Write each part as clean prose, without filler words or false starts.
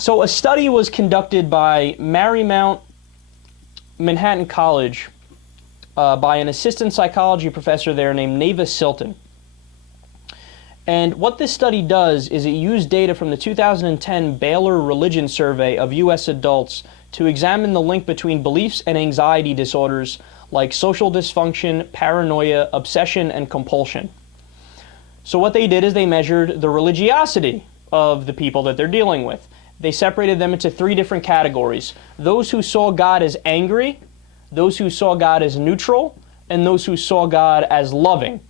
So a study was conducted by Marymount Manhattan College by an assistant psychology professor there named Nava Silton. And what this study does is it used data from the 2010 Baylor Religion Survey of U.S. adults to examine the link between beliefs and anxiety disorders like social dysfunction, paranoia, obsession, and compulsion. So what they did is they measured the religiosity of the people that they're dealing with. They separated them into three different categories: those who saw God as angry, those who saw God as neutral, and those who saw God as loving.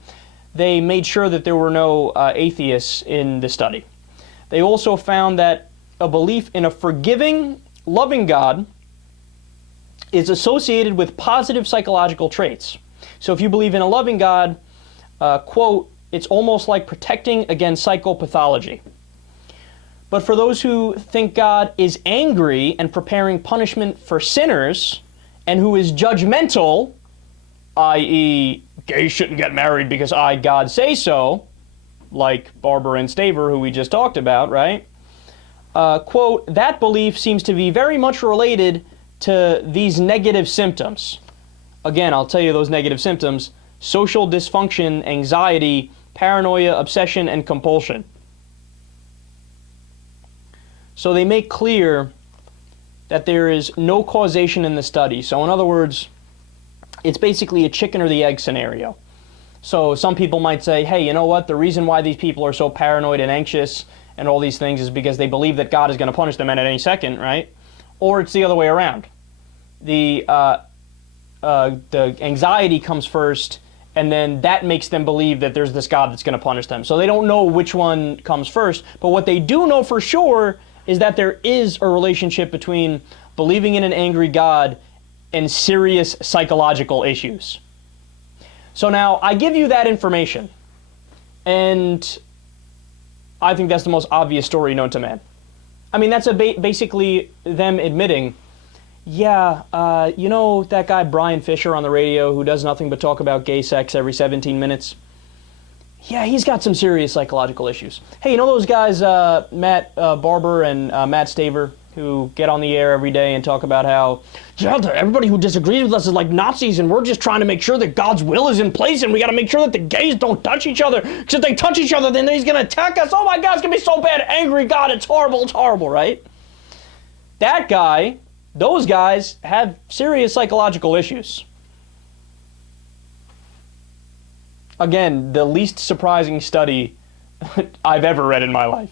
They made sure that there were no atheists in the study. They also found that a belief in a forgiving, loving God is associated with positive psychological traits. So if you believe in a loving God, quote, it's almost like protecting against psychopathology. But for those who think God is angry and preparing punishment for sinners, and who is judgmental, i.e., gays shouldn't get married because I, God, say so, like Barbara and Staver, who we just talked about, right? Quote, that belief seems to be very much related to these negative symptoms. Again, I'll tell you those negative symptoms: social dysfunction, anxiety, paranoia, obsession, and compulsion. So they make clear that there is no causation in the study. So in other words, it's basically a chicken or the egg scenario. So some people might say, hey, you know what? The reason why these people are so paranoid and anxious and all these things is because they believe that God is going to punish them at any second, right? Or it's the other way around. The anxiety comes first, and then that makes them believe that there's this God that's going to punish them. So they don't know which one comes first. But what they do know for sure is that there is a relationship between believing in an angry God and serious psychological issues. So now, I give you that information, and I think that's the most obvious story known to man. I mean, that's basically them admitting, yeah, you know that guy Brian Fisher on the radio who does nothing but talk about gay sex every 17 minutes? Yeah, he's got some serious psychological issues. Hey, you know those guys, Matt Barber and Matt Staver, who get on the air every day and talk about how, yeah, everybody who disagrees with us is like Nazis, and we're just trying to make sure that God's will is in place, and we got to make sure that the gays don't touch each other, because if they touch each other, then he's going to attack us. Oh my God, it's going to be so bad. Angry God, it's horrible, right? That guy, those guys have serious psychological issues. Again, the least surprising study I've ever read in my life.